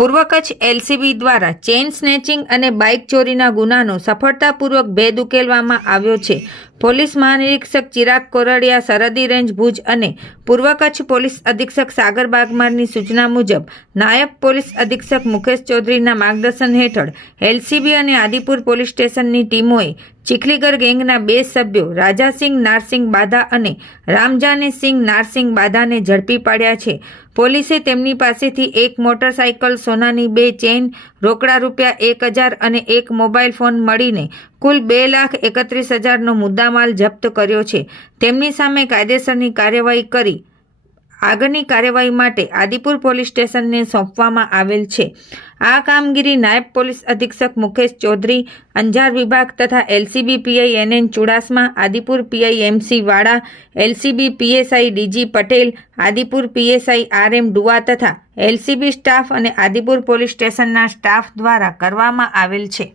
પૂર્વ કચ્છ એલસીબી દ્વારા chain snatching અને બાઇક ચોરીના ગુનાનો સફળતાપૂર્વક ભેદ ઉકેલવામાં આવ્યો છે. પોલીસ મહાનિરીક્ષક ચિરાગ કોરડિયા, સરહદી રેન્જ ભુજ અને પૂર્વ કચ્છ પોલીસ અધિક્ષક સાગર બાગમારની સૂચના મુજબ, નાયબ પોલીસ અધિક્ષક મુકેશ ચૌધરીના માર્ગદર્શન હેઠળ એલસીબી અને આદિપુર પોલીસ સ્ટેશનની ટીમોએ ચીખલીગર ગેંગના બે સભ્યો રાજાસિંહ નારસિંહ બાધા અને રામજાને સિંહ નારસિંહ બાધાને ઝડપી પાડ્યા છે. પોલીસે તેમની પાસેથી એક મોટરસાયકલ, સોનાની બે ચેઇન રોકડા રૂપિયા એક હજાર અને એક મોબાઈલ ફોન મળીને કુલ બે લાખ એકત્રીસ હજારનો મુદ્દામાલ જપ્ત કર્યો છે. તેમની સામે કાયદેસરની કાર્યવાહી કરી આગળની કાર્યવાહી માટે આદિપુર પોલીસ સ્ટેશનને સોંપવામાં આવેલ છે. આ કામગીરી નાયબ પોલીસ અધિક્ષક મુકેશ ચૌધરી, અંજાર વિભાગ તથા LCB PI NN Chudasama, Adipur PI MC Vada LCB PSI DG Patel, Adipur PSI RM Dua તથા એલસીબી સ્ટાફ અને આદિપુર પોલીસ સ્ટેશનના સ્ટાફ દ્વારા કરવામાં આવેલ છે.